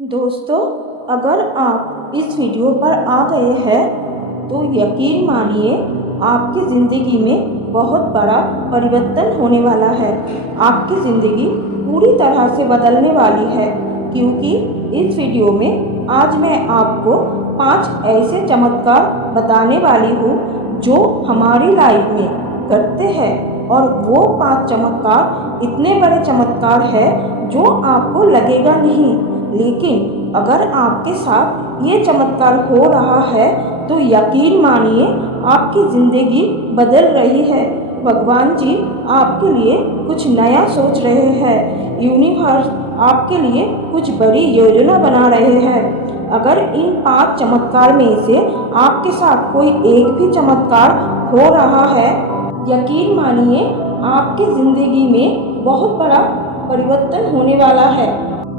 दोस्तों, अगर आप इस वीडियो पर आ गए हैं तो यकीन मानिए आपकी ज़िंदगी में बहुत बड़ा परिवर्तन होने वाला है। आपकी ज़िंदगी पूरी तरह से बदलने वाली है, क्योंकि इस वीडियो में आज मैं आपको 5 ऐसे चमत्कार बताने वाली हूँ जो हमारी लाइफ में घटते हैं। और वो 5 चमत्कार इतने बड़े चमत्कार है जो आपको लगेगा नहीं, लेकिन अगर आपके साथ ये चमत्कार हो रहा है तो यकीन मानिए आपकी ज़िंदगी बदल रही है। भगवान जी आपके लिए कुछ नया सोच रहे हैं। यूनिवर्स आपके लिए कुछ बड़ी योजना बना रहे हैं। अगर इन 5 चमत्कार में से आपके साथ कोई एक भी चमत्कार हो रहा है, यकीन मानिए आपकी ज़िंदगी में बहुत बड़ा परिवर्तन होने वाला है।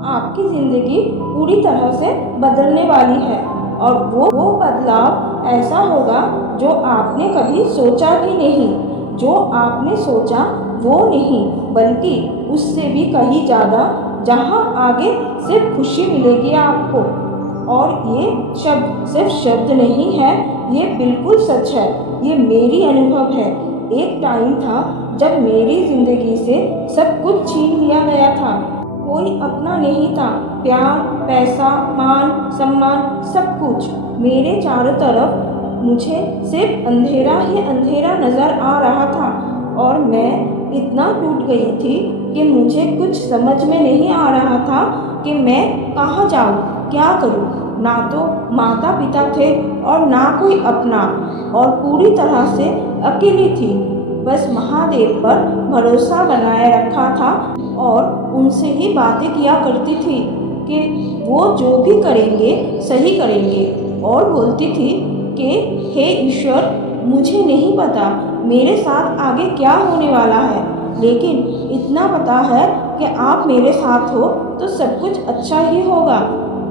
आपकी ज़िंदगी पूरी तरह से बदलने वाली है और वो बदलाव ऐसा होगा जो आपने कभी सोचा भी नहीं। जो आपने सोचा वो नहीं, बल्कि उससे भी कहीं ज़्यादा, जहां आगे सिर्फ खुशी मिलेगी आपको। और ये शब्द सिर्फ शब्द नहीं है, ये बिल्कुल सच है। ये मेरी अनुभव है। एक टाइम था जब मेरी ज़िंदगी से सब कुछ छीन लिया गया था। कोई अपना नहीं था। प्यार, पैसा, मान सम्मान, सब कुछ मेरे चारों तरफ मुझे सिर्फ अंधेरा ही अंधेरा नज़र आ रहा था। और मैं इतना टूट गई थी कि मुझे कुछ समझ में नहीं आ रहा था कि मैं कहाँ जाऊँ, क्या करूँ। ना तो माता पिता थे और ना कोई अपना, और पूरी तरह से अकेली थी। बस महादेव पर भरोसा बनाए रखा था और उनसे ही बातें किया करती थी कि वो जो भी करेंगे सही करेंगे। और बोलती थी कि हे ईश्वर, मुझे नहीं पता मेरे साथ आगे क्या होने वाला है, लेकिन इतना पता है कि आप मेरे साथ हो तो सब कुछ अच्छा ही होगा।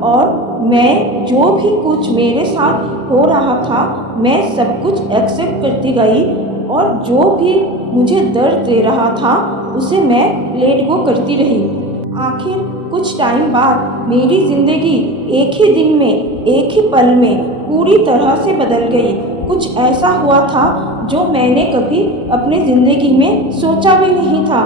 और मैं जो भी कुछ मेरे साथ हो रहा था, मैं सब कुछ एक्सेप्ट करती गई। और जो भी मुझे दर्द दे रहा था उसे मैं लेट गो करती रही। आखिर कुछ टाइम बाद मेरी ज़िंदगी एक ही दिन में, एक ही पल में पूरी तरह से बदल गई। कुछ ऐसा हुआ था जो मैंने कभी अपनी ज़िंदगी में सोचा भी नहीं था।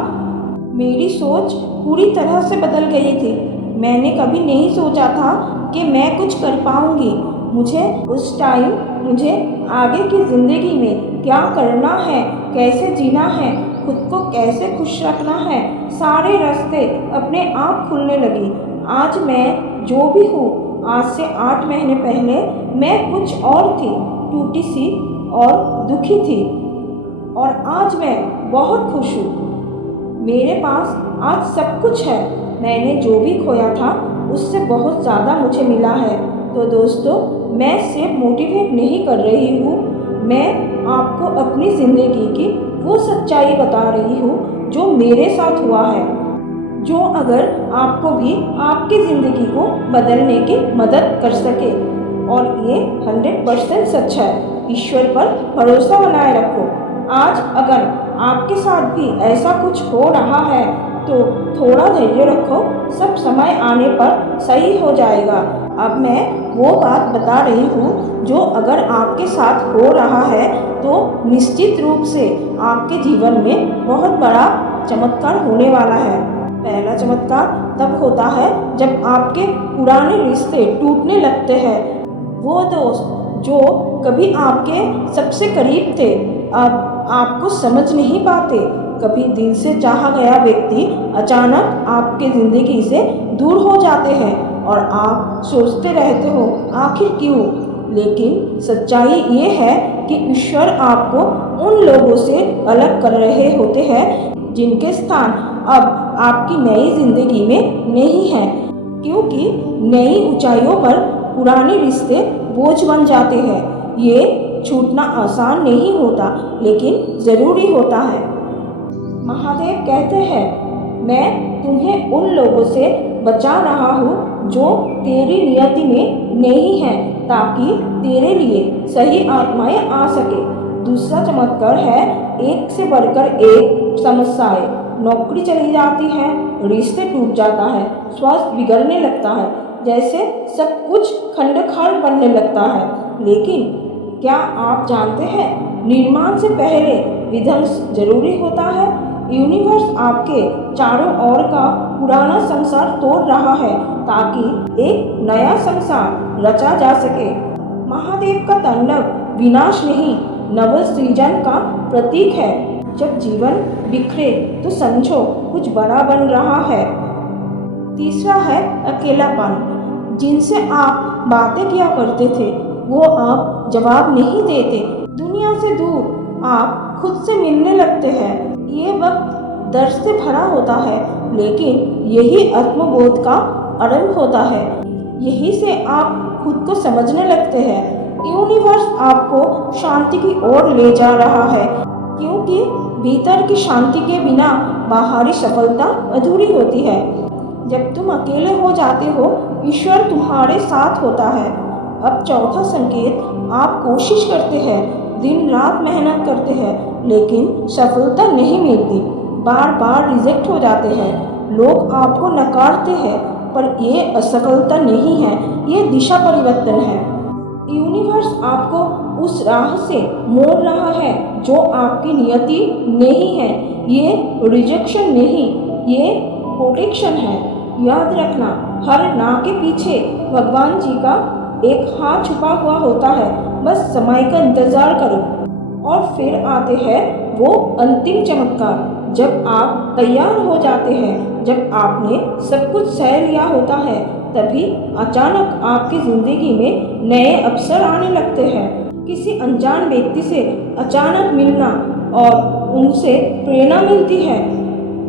मेरी सोच पूरी तरह से बदल गई थी। मैंने कभी नहीं सोचा था कि मैं कुछ कर पाऊँगी। उस टाइम मुझे आगे की ज़िंदगी में क्या करना है, कैसे जीना है, खुद को कैसे खुश रखना है, सारे रास्ते अपने आप खुलने लगी। आज मैं जो भी हूँ, आज से 8 महीने पहले मैं कुछ और थी, टूटी सी और दुखी थी। और आज मैं बहुत खुश हूँ। मेरे पास आज सब कुछ है। मैंने जो भी खोया था उससे बहुत ज़्यादा मुझे मिला है। तो दोस्तों, मैं सिर्फ मोटिवेट नहीं कर रही हूँ, मैं आपको अपनी ज़िंदगी की वो सच्चाई बता रही हूँ जो मेरे साथ हुआ है, जो अगर आपको भी आपकी ज़िंदगी को बदलने की मदद कर सके। और ये 100% सच है। ईश्वर पर भरोसा बनाए रखो। आज अगर आपके साथ भी ऐसा कुछ हो रहा है तो थोड़ा धैर्य रखो, सब समय आने पर सही हो जाएगा। अब मैं वो बात बता रही हूँ जो अगर आपके साथ हो रहा है तो निश्चित रूप से आपके जीवन में बहुत बड़ा चमत्कार होने वाला है। पहला चमत्कार तब होता है जब आपके पुराने रिश्ते टूटने लगते हैं। वो दोस्त जो कभी आपके सबसे करीब थे, अब आपको समझ नहीं पाते। कभी दिल से चाहा गया व्यक्ति अचानक आपके ज़िंदगी से दूर हो जाते हैं और आप सोचते रहते हो आखिर क्यों। लेकिन सच्चाई ये है कि ईश्वर आपको उन लोगों से अलग कर रहे होते हैं जिनके स्थान अब आपकी नई ज़िंदगी में नहीं है। क्योंकि नई ऊंचाइयों पर पुराने रिश्ते बोझ बन जाते हैं। ये छूटना आसान नहीं होता, लेकिन ज़रूरी होता है। महादेव कहते हैं, मैं तुम्हें उन लोगों से बचा रहा हूँ जो तेरी नियति में नहीं है, ताकि तेरे लिए सही आत्माएं आ सके। दूसरा चमत्कार है, एक से बढ़कर एक समस्याएं। नौकरी चली जाती है, रिश्ते टूट जाता है, स्वास्थ्य बिगड़ने लगता है, जैसे सब कुछ खंडखंड बनने लगता है। लेकिन क्या आप जानते हैं, निर्माण से पहले विध्वंस जरूरी होता है। यूनिवर्स आपके चारों ओर का पुराना संसार तोड़ रहा है ताकि एक नया संसार रचा जा सके। महादेव का तांडव विनाश नहीं, नवसृजन का प्रतीक है। जब जीवन बिखरे तो समझो कुछ बड़ा बन रहा है। तीसरा है अकेलापन। जिनसे आप बातें किया करते थे वो अब जवाब नहीं देते। दुनिया से दूर आप खुद से मिलने लगते हैं। ये वक्त दर्द से भरा होता है, लेकिन यही आत्मबोध का आरंभ होता है। यही से आप खुद को समझने लगते हैं। यूनिवर्स आपको शांति की ओर ले जा रहा है, क्योंकि भीतर की शांति के बिना बाहरी सफलता अधूरी होती है। जब तुम अकेले हो जाते हो, ईश्वर तुम्हारे साथ होता है। अब चौथा संकेत, आप कोशिश करते हैं, दिन रात मेहनत करते हैं, लेकिन सफलता नहीं मिलती। बार बार रिजेक्ट हो जाते हैं। लोग आपको नकारते हैं, पर ये असफलता नहीं है, ये दिशा परिवर्तन है। यूनिवर्स आपको उस राह से मोड़ रहा है जो आपकी नियति नहीं है। ये रिजेक्शन नहीं, ये प्रोटेक्शन है। याद रखना, हर ना के पीछे भगवान जी का एक हाथ छुपा हुआ होता है। बस समय का इंतजार करो और फिर आते हैं वो अंतिम चमत्कार। जब आप तैयार हो जाते हैं, जब आपने सब कुछ सह लिया होता है, तभी अचानक आपकी जिंदगी में नए अवसर आने लगते हैं। किसी अनजान व्यक्ति से अचानक मिलना और उनसे प्रेरणा मिलती है।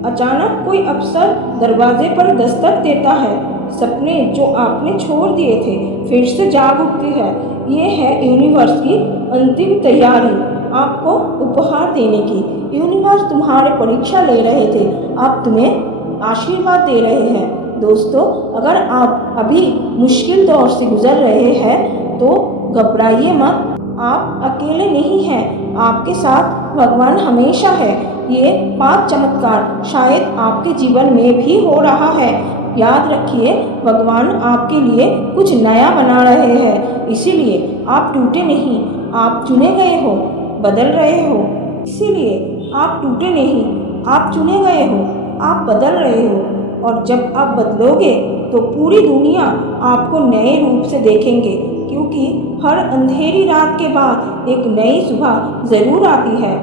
अचानक कोई अवसर दरवाजे पर दस्तक देता है। सपने जो आपने छोड़ दिए थे फिर से जाग उठते हैं। ये है यूनिवर्स की अंतिम तैयारी आपको उपहार देने की। यूनिवर्स तुम्हारे परीक्षा ले रहे थे, आप तुम्हें आशीर्वाद दे रहे हैं। दोस्तों, अगर आप अभी मुश्किल दौर से गुजर रहे हैं तो घबराइए मत। आप अकेले नहीं हैं, आपके साथ भगवान हमेशा है। ये 5 चमत्कार शायद आपके जीवन में भी हो रहा है। याद रखिए, भगवान आपके लिए कुछ नया बना रहे हैं। इसीलिए आप टूटे नहीं, आप चुने गए हो, बदल रहे हो। इसीलिए आप टूटे नहीं, आप चुने गए हो, आप बदल रहे हो। और जब आप बदलोगे तो पूरी दुनिया आपको नए रूप से देखेंगे, क्योंकि हर अंधेरी रात के बाद एक नई सुबह ज़रूर आती है।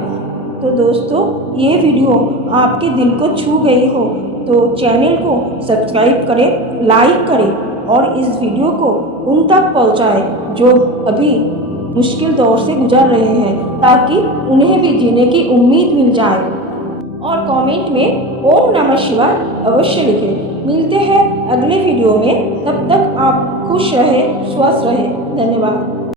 तो दोस्तों, ये वीडियो आपके दिल को छू गई हो तो चैनल को सब्सक्राइब करें, लाइक करें और इस वीडियो को उन तक पहुंचाएं जो अभी मुश्किल दौर से गुजर रहे हैं, ताकि उन्हें भी जीने की उम्मीद मिल जाए। और कमेंट में ओम नमः शिवाय अवश्य लिखें। मिलते हैं अगले वीडियो में, तब तक आप खुश रहें, स्वस्थ रहें। धन्यवाद।